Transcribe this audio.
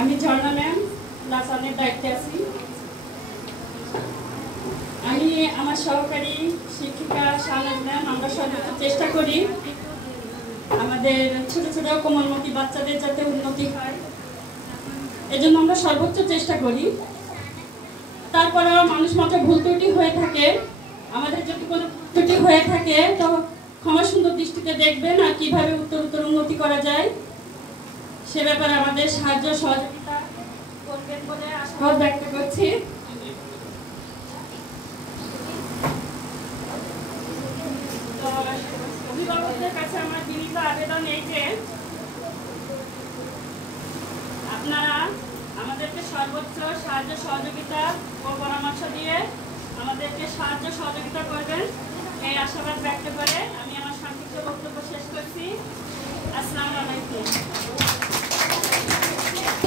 আমি ঝর্ণা ma'am class 1 এর দায়িত্বে আছি। আমি আমার সহকারী শিক্ষিকা শাহনাজ ম্যাম আমরা সর্বোচ্চ চেষ্টা করি আমাদের ছোট ছোট কোমলমতি বাচ্চাদের যাতে উন্নতি হয়, এজন্য আমরা সর্বোচ্চ চেষ্টা করি। তারপরেও মানুষ মাত্র ভুল ত্রুটি হয়ে থাকে, আমাদের যদি কোনো ত্রুটি হয়ে থাকে তো ক্ষমা সুন্দর দৃষ্টিতে দেখবেন আর কিভাবে উত্তর উন্নতি করা যায় সে ব্যাপারে আমাদের সাহায্য সহযোগিতা করবেন বলে আশাবাদ ব্যক্ত করছি। তো অভিভাবকদের কাছে আমার বিনীত আবেদন এই যে আপনারা আমাদেরকে সর্বোচ্চ সাহায্য সহযোগিতা ও পরামর্শ দিয়ে আমাদেরকে সাহায্য সহযোগিতা করবেন এই আশাবাদ ব্যক্ত করে আমি আমার সংক্ষিপ্ত বক্তব্য শেষ করছি। আসসালামু আলাইকুম।